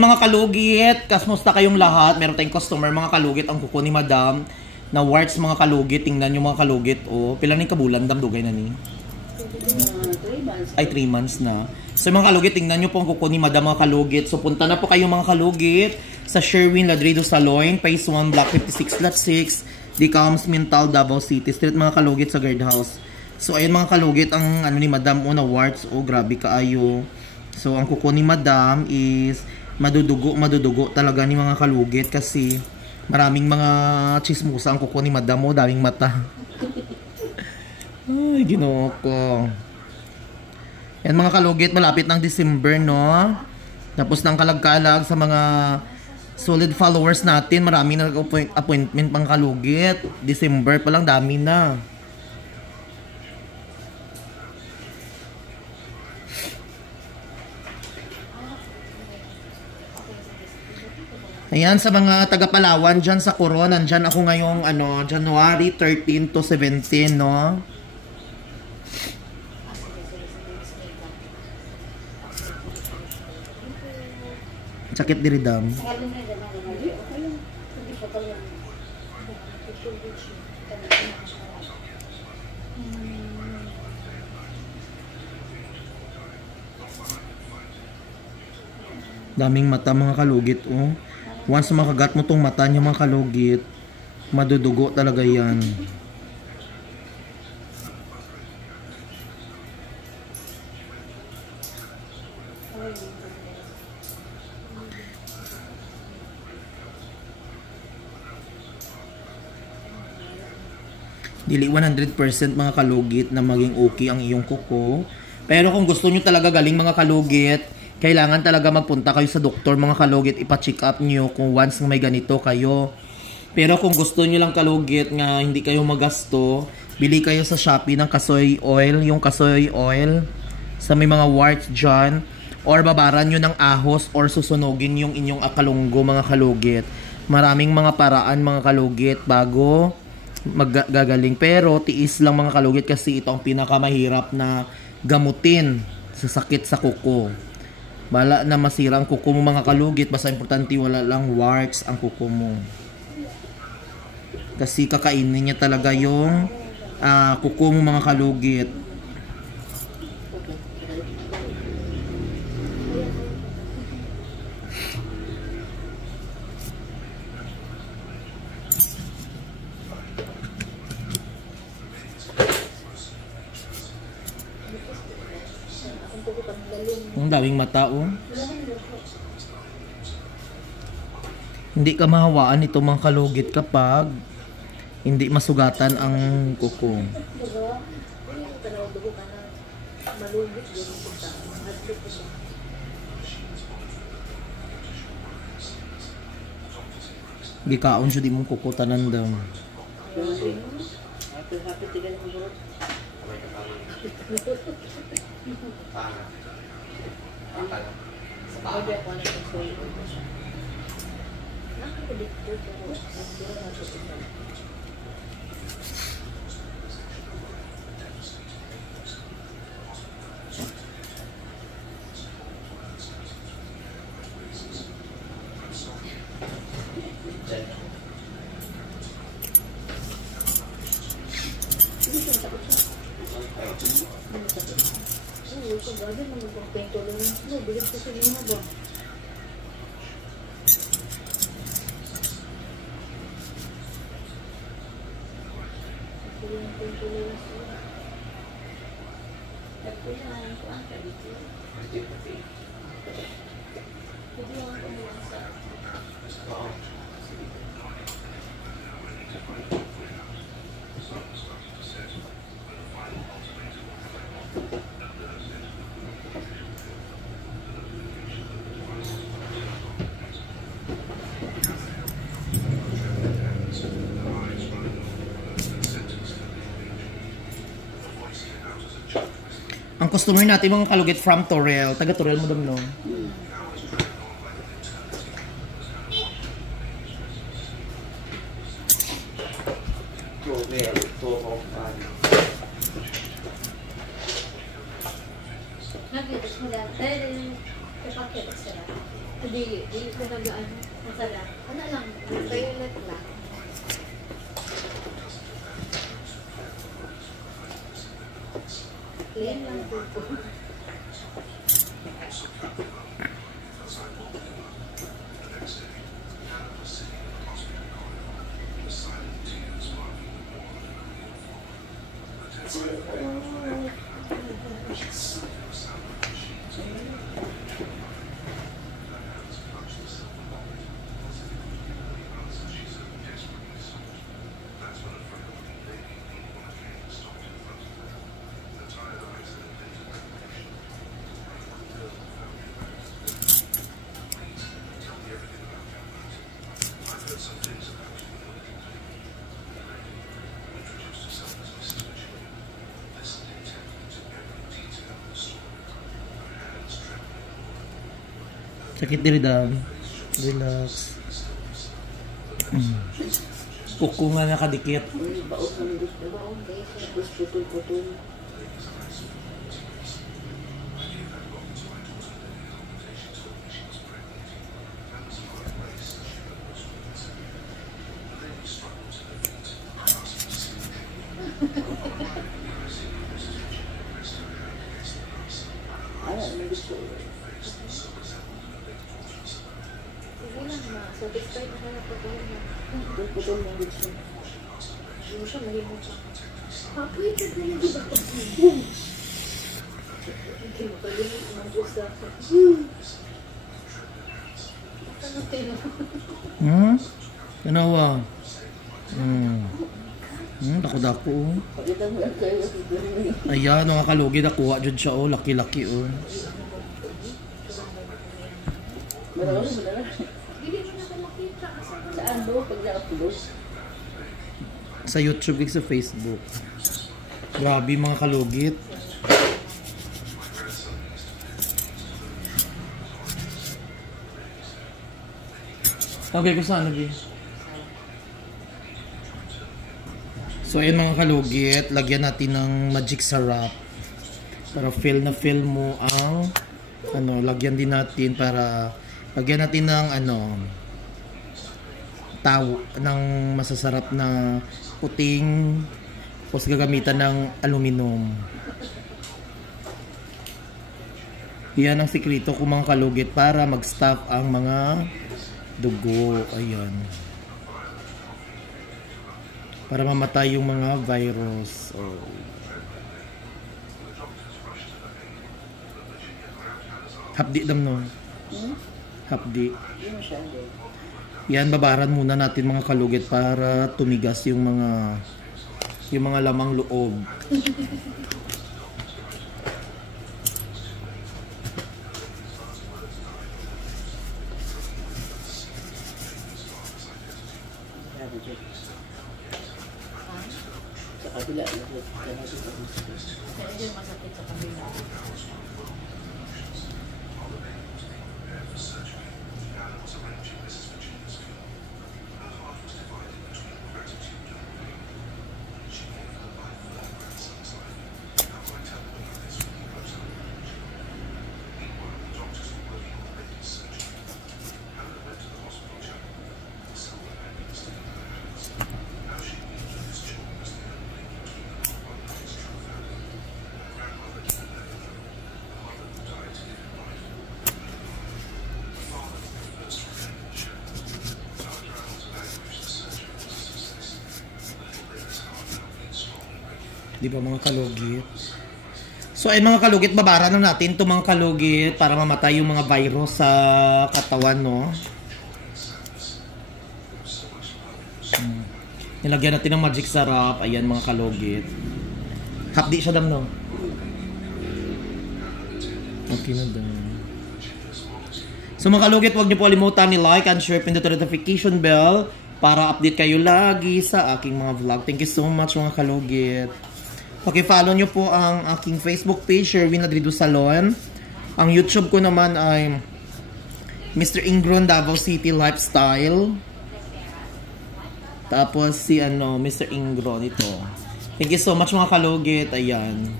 Mga kalugit, kasmusta kayong lahat? Meron tayong customer, mga kalugit, ang kuko ni Madam na warts mga kalugit. Tingnan nyo mga kalugit. O, pila ni kabulan, damdugay na ni? 3 months. Ay, 3 months na. So mga kalugit, tingnan nyo po ang kuko ni Madam mga kalugit. So punta na po kayo mga kalugit sa Sherwin Ladrido Salon, Phase 1, Block 56, Lot 6, Decalms, Mintal, Davao City Street mga kalugit sa guardhouse. So ayun mga kalugit, ang ano ni Madam una warts. O, grabe kaayo. So ang kuko ni Madam is madudugo talaga ni mga kalugit kasi maraming mga chismosa ang kuko ni Madam. O, daming mata. Ay, ginoo ko. Yan mga kalugit, malapit ng December, no? Tapos ng kalag-kalag sa mga solid followers natin. Marami na appointment pang kalugit. December pa lang, dami na. Ayan, sa mga taga-Palawan dyan sa Coron, nandyan ako ngayong January 13 to 17, no? Sakit diri dam. Daming mata mga kalugit, oh. Once makagat mo tong mata niya mga kalugit, madudugo talaga yan. Dili 100% mga kalugit na maging okay ang iyong kuko. Pero kung gusto nyo talaga galing mga kalugit, kailangan talaga magpunta kayo sa doktor mga kalugit, ipa-check up nyo kung once may ganito kayo. Pero kung gusto nyo lang kalugit nga hindi kayo magasto, bili kayo sa Shopee ng kasoy oil, yung kasoy oil sa may mga warts dyan, or babaran nyo ng ahos or susunogin yung inyong akalunggo mga kalugit. Maraming mga paraan mga kalugit bago maggagaling, pero tiis lang mga kalugit kasi ito ang pinakamahirap na gamutin sa sakit sa kuko. Bala na masira ang kuko mo mga kalugit, basta importante wala lang warts ang kuko mo. Kasi kakainin niya talaga yung kuko mo mga kalugit. Ang daming mata, oh. Hindi ka mahawaan ito mga kalugit kapag hindi masugatan ang kuko. Gikaon siya di mong kuko tanan daw. Ang customer natin mga kalugit from Torel. Taga Torel mo dam, no? Hindi ko nagaan. Masarap. Ano lang, violet lang. Plain lang po. Sakit diri dam. Relax. Kuko nga nakadikit. Uy, baon ng gusto. Baon kayo. Gusto putol-putol. Ano, ano gusto? Sige lang na. Satisfied na kaya putol na. Putol na gusto. Hindi siya malimot ako. Papoy ka na yung iba ko. Hindi mo kalimot ng gusto ako. Ano tino? Tanawa. Dako-dako. Pakita mo lang kayo. Ayan, mga kalugi nakuha dyan siya, oh. Laki-laki, oh. Marami mo na lang. Hindi mo na makita. Saan mo? Pag na-upload? Sa YouTube, sa Facebook. Grabe, mga kalugit. Okay, ko saan, Nabi? So, ayun mga kalugit, lagyan natin ng magic syrup para feel na feel mo ang lagyan din natin para lagyan natin ng ng masasarap na puting tapos gagamitan ng aluminum. Yan ang sikreto ko mga kalugit para mag-stop ang mga dugo. Ayan. Para mamatay yung mga virus. Oh. Hapdi dam no? Hapdi. Yan, babaran muna natin mga kalugit para tumigas yung mga lamang loob. Sa kabila. Hindi masakit sa kabila. Di ba mga kalugit? So ay mga kalugit, babara na natin ito mga kalugit para mamatay yung mga virus sa katawan, no? Nilagyan natin ng magic syrup. Ayan mga kalugit. Hapdi siya dam, no? Okay na dam. So mga kalugit, huwag niyo po kalimutan ni like and share, pindot the notification bell para update kayo lagi sa aking mga vlog. Thank you so much mga kalugit. Okay, follow nyo po ang aking Facebook page, Sherwin Adrido Salon. Ang YouTube ko naman ay Mr. Ingron Davao City Lifestyle. Tapos si Mr. Ingron ito. Thank you so much mga kalugit. Ayan.